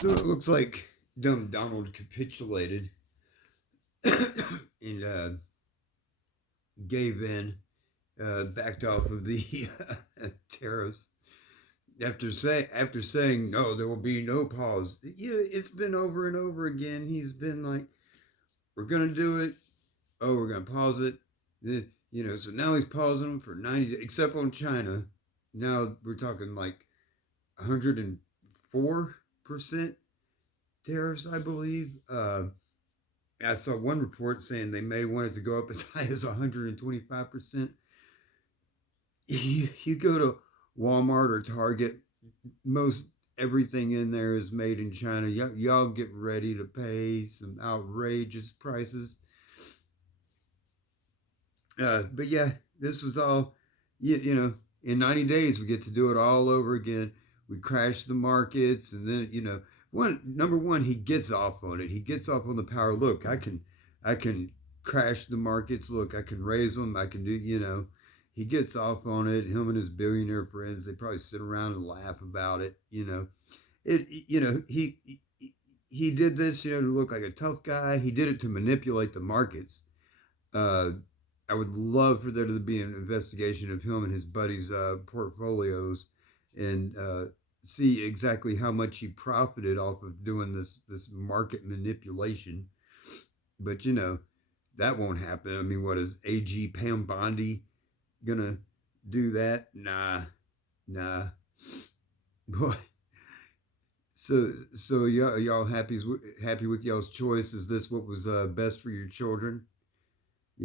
So it looks like dumb Donald capitulated and gave in, backed off of the tariffs after saying no, there will be no pause. It's been over and over again. He's been like, we're gonna do it. Oh, we're gonna pause it. So now he's pausing them for 90 days, except on China. Now we're talking like 104% tariffs, I believe. I saw one report saying they may want it to go up as high as 125%. You go to Walmart or Target, most everything in there is made in China. Y'all get ready to pay some outrageous prices. But yeah, this was all, in 90 days, we get to do it all over again. We crash the markets, and then, number one, he gets off on it. He gets off on the power. Look, I can crash the markets. Look, I can raise them. I can do. He gets off on it. Him and his billionaire friends, they probably sit around and laugh about it. He did this, to look like a tough guy. He did it to manipulate the markets. Uh, I would love for there to be an investigation of him and his buddies' portfolios, and see exactly how much he profited off of doing this market manipulation. But that won't happen. I mean, what is AG Pam Bondi gonna do that? Nah, nah. Boy, so y'all happy with y'all's choice? Is this what was best for your children?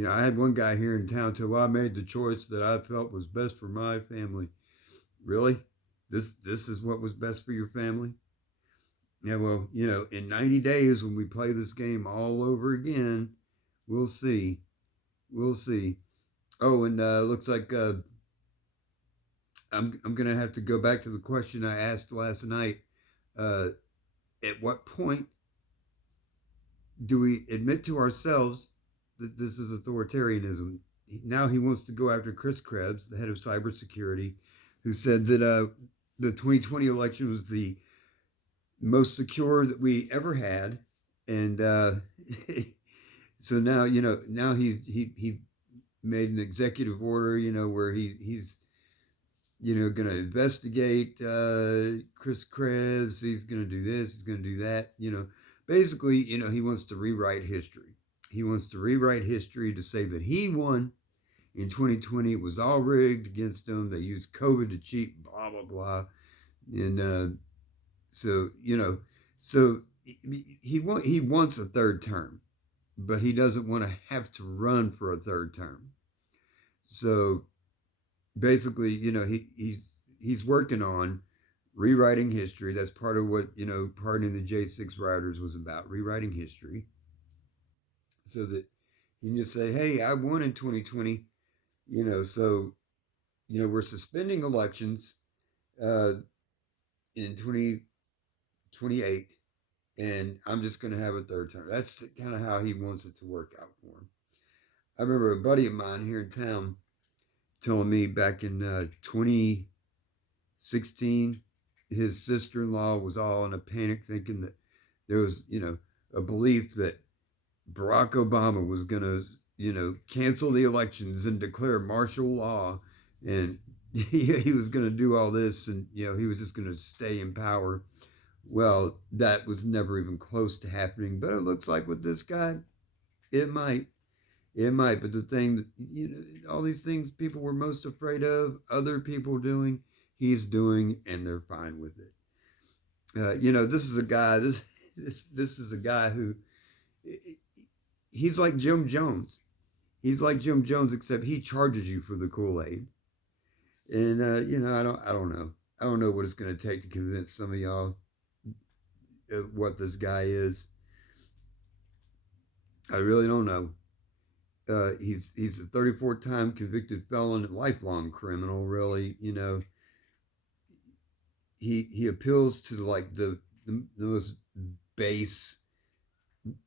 I had one guy here in town tell, well, I made the choice that I felt was best for my family. Really? This is what was best for your family? Yeah, well, in 90 days when we play this game all over again, we'll see. We'll see. Oh, and looks like I'm gonna have to go back to the question I asked last night. Uh, at what point do we admit to ourselves that this is authoritarianism? Now he wants to go after Chris Krebs, the head of cybersecurity, who said that the 2020 election was the most secure that we ever had, and so now he made an executive order, where he's going to investigate Chris Krebs. He's going to do this. He's going to do that. Basically, he wants to rewrite history. He wants to rewrite history to say that he won in 2020. It was all rigged against him. They used COVID to cheat. Blah blah blah. And so so he wants a third term, but he doesn't want to have to run for a third term. So basically, he's working on rewriting history. That's part of what pardoning the J6 rioters was about, rewriting history, so that he can just say, "Hey, I won in 2020." So we're suspending elections uh, in 2028, and I'm just going to have a third term. That's kind of how he wants it to work out for him. I remember a buddy of mine here in town telling me back in 2016, his sister-in-law was all in a panic, thinking that there was, a belief that Barack Obama was going to, cancel the elections and declare martial law, and he was going to do all this, and he was just going to stay in power. Well, that was never even close to happening, but it looks like with this guy, it might. It might, but the thing that all these things people were most afraid of, other people doing, he's doing, and they're fine with it. This is a guy. This is a guy who he's like Jim Jones. He's like Jim Jones, except he charges you for the Kool Aid. And I don't know. I don't know what it's going to take to convince some of y'all what this guy is. I really don't know. He's a 34-time convicted felon, lifelong criminal. Really, he appeals to like the most base,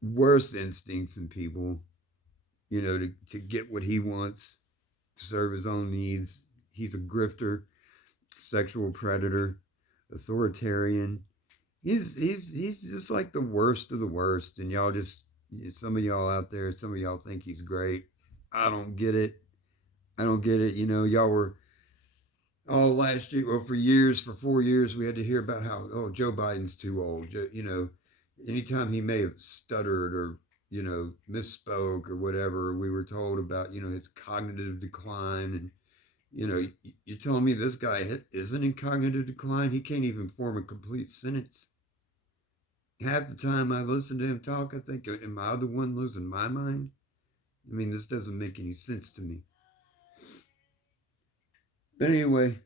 worst instincts in people. To get what he wants, to serve his own needs. He's a grifter, sexual predator, authoritarian. He's just like the worst of the worst, and y'all just, some of y'all out there, some of y'all think he's great. I don't get it. I don't get it. You know, y'all were all last year, well, for years, for 4 years, we had to hear about how, oh, Joe Biden's too old. You know, anytime he may have stuttered or, you know, misspoke or whatever, we were told about, you know, his cognitive decline. And, you know, you're telling me this guy isn't in cognitive decline? He can't even form a complete sentence. Half the time I listen to him talk, I think, am I the one losing my mind? I mean, this doesn't make any sense to me. But anyway,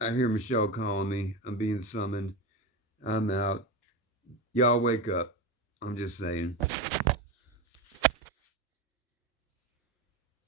I hear Michelle calling me. I'm being summoned. I'm out. Y'all wake up. I'm just saying.